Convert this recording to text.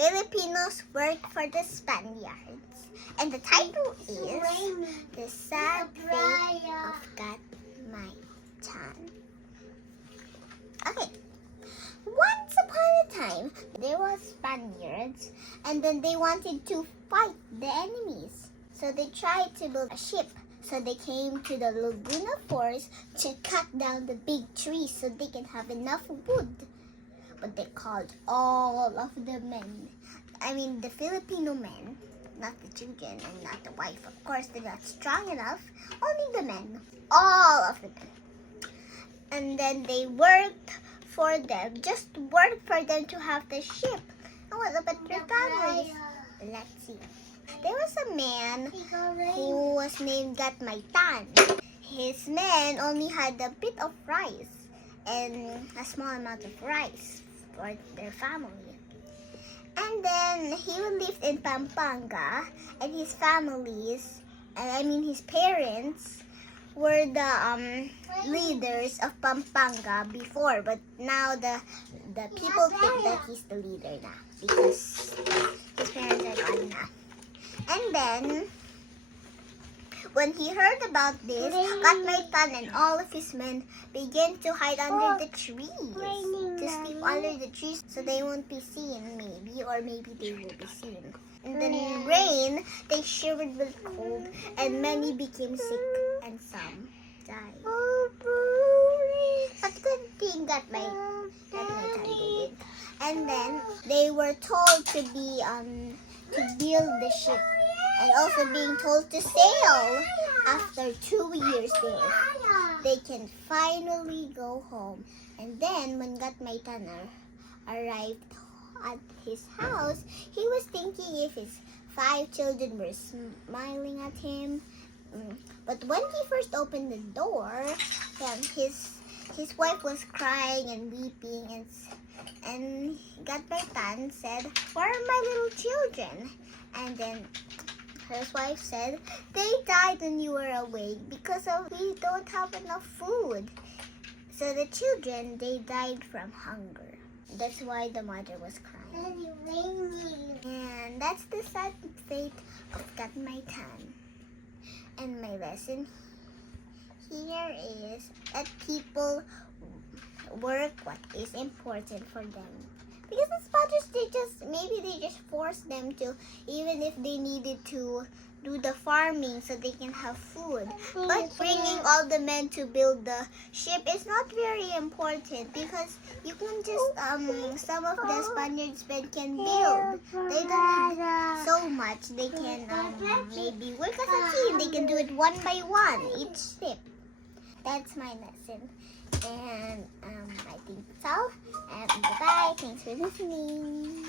Filipinos work for the Spaniards. And the title is The Sad Fate of Gatmaitan. Okay. Once upon a time, there were Spaniards, and then they wanted to fight the enemies. So they tried to build a ship. So they came to the Laguna Forest to cut down the big trees so they can have enough wood. But they called all of the men. I mean, the Filipino men, not the children and not the wife. Of course, they're not strong enough. Only the men. All of the men. And then they worked for them. Just worked for them to have the ship. And what about their families? Let's see. There was a man who was named Gatmaitan. His men only had a bit of rice and a small amount of rice for their family. And then he lived in Pampanga, and his families, his parents, were the leaders of Pampanga before, but now the people think that he's the leader now because his parents are gone now. And then, when he heard about this, Gatmaitan and all of his men began to hide under the trees, to sleep under the trees so they won't be seen, maybe, or maybe they will be seen. And then in rain, they shivered with cold, and many became sick, and some died. But good thing Gatmaitan did it. And then they were told to build the ship, and also being told to sail. After 2 years there, they can finally go home. And then when Gatmaitan arrived at his house, he was thinking if his 5 children were smiling at him. But when he first opened the door, his wife was crying and weeping, and Gatmaitan said, "Where are my little children?" And then his wife said, "They died when you were awake because we don't have enough food." So the children, they died from hunger. That's why the mother was crying. And that's the sad fate of Gatmaitan. And my lesson here is that people work what is important for them. Because the Spaniards, they just forced them to, even if they needed to do the farming so they can have food. But bringing all the men to build the ship is not very important because you can just, some of the Spaniards men can build. They don't need so much. They can maybe work as a team. They can do it one by one, each ship. That's my lesson. And I think that's all. And bye-bye. Thanks for listening.